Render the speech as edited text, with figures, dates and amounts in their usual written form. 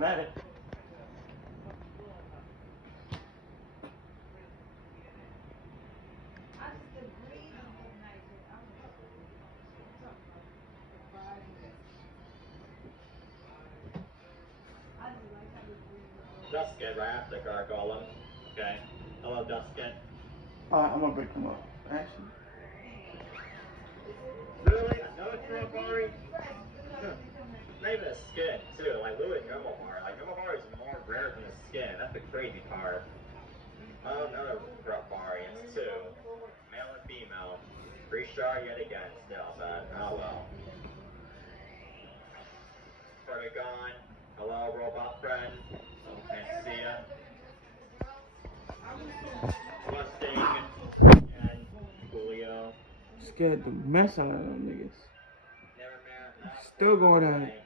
At it. Dusket right after Gargoyle. Okay. Hello, Dusket. I'm gonna break them up. Actually. Really? Another Kurobari? Not even a skin, too. Like, literally Nomomar. Like, Nomomar is more rare than a skin. That's the crazy part. Oh, another Kurobari. It's two. Male and female. Restart yet again still, but oh well. Pertagon. Hello, robot friend. Can't see ya. Mustang. And Julio. Scared the mess out of them niggas. Never met. Still going at it.